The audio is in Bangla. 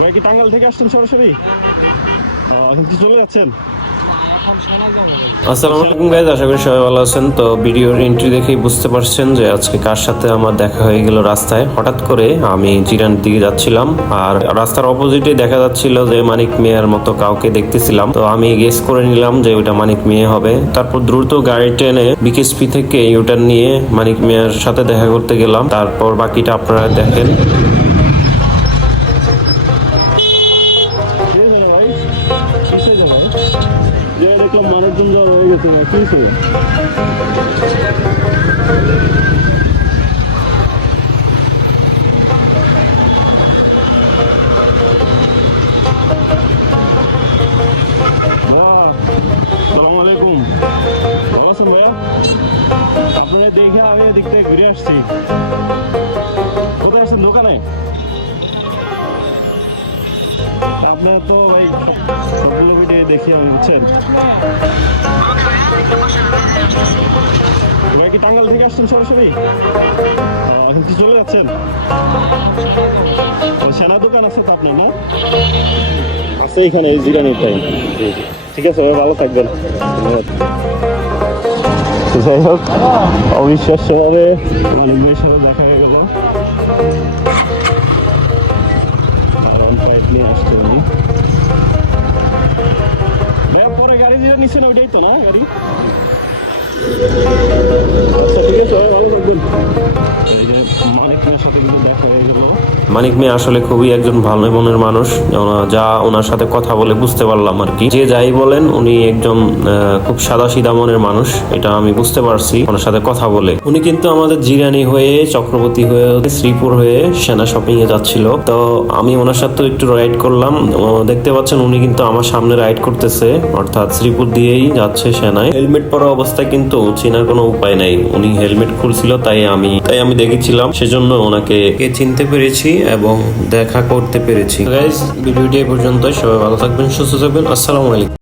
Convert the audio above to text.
ভাই কি টাঙ্গাইল থেকে আসছেন সরাসরি? এখন কি চলে যাচ্ছেন? আসসালামু আলাইকুম গাইজ, আশা করি সবাই ভালো আছেন। তো ভিডিওর এন্ট্রি দেখেই বুঝতে পারছেন যে আজকে কার সাথে আমার দেখা হয়ে গেল রাস্তায়। হঠাৎ করে আমি জিরানের দিকে যাচ্ছিলাম, আর রাস্তার অপোজিটে দেখা যাচ্ছিল যে মানিক মিয়ার মতো কাউকে দেখতেছিলাম। তো আমি গেস করে নিলাম যে ওইটা মানিক মিয়া হবে। তারপর দ্রুত গাড়ি টেনে বিকেএসপি থেকে ইউটার্ন নিয়ে মানিক মিয়ার সাথে দেখা করতে গেলাম। তারপর বাকিটা আপনারা দেখেন। দেখলাম মানুষজন জড়ো হয়ে গেছে না, কিছু আসসালামু আলাইকুম। ভালো আছেন ভাইয়া? আপনারা দেখে আমি এদিক থেকে ঘুরে আসছি। কোথায় আসছেন? দোকানে? আপনার তো ভাই সবগুলো ভিডিও দেখি আমি, বুঝছেন? ভাই কি টাঙ্গাইল থেকে আসছেন সরাসরি? এখন কি চলে যাচ্ছেন? সেনা দোকান আছে তো আপনার, না? আছে এখানে এই জিরানির টাইম। ঠিক আছে ভাই, ভালো থাকবেন। যাই হোক, অবিশ্বাস্যভাবে মানিক ভাইয়ের সাথে দেখা হয়ে গেল। নিয়ে আসতে উনি পরে গাড়ি যেটা নিচ্ছেন ওইটাই তো না গাড়ি? আচ্ছা ঠিক আছে, ভালো থাকবেন। এই যে মানিক মিয়ার সাথে কিন্তু দেখা হয়ে গেল। মানিক মিয়া আসলে খুবই একজন ভালো মনের মানুষ। যা ওনার সাথে কথা বলে বুঝতে পারলাম আর কি। যে যাই বলেন, উনি একজন খুব সাদা সিধা মনের মানুষ, এটা আমি বুঝতে পারছি ওনার সাথে কথা বলে। উনি কিন্তু আমাদের জিরানি হয়ে, চক্রবর্তী হয়ে, শ্রীপুর হয়ে সেনা শপিং এ যাচ্ছিল। তো আমি ওনার সাথে একটু রাইড করলাম। দেখতে পাচ্ছেন উনি কিন্তু আমার সামনে রাইড করতেছে, অর্থাৎ শ্রীপুর দিয়েই যাচ্ছে সেনায়। হেলমেট পরা অবস্থায় কিন্তু চেনার কোনো উপায় নাই। উনি হেলমেট খুলছিল, তাই আমি দেখেছিলাম, সেজন্য ওনাকে চিনতে পেরেছি এবং দেখা করতে পেরেছি। গাইজ, ভিডিওটি এই পর্যন্ত। সবাই ভালো থাকবেন, সুস্থ থাকবেন। আসসালামু আলাইকুম।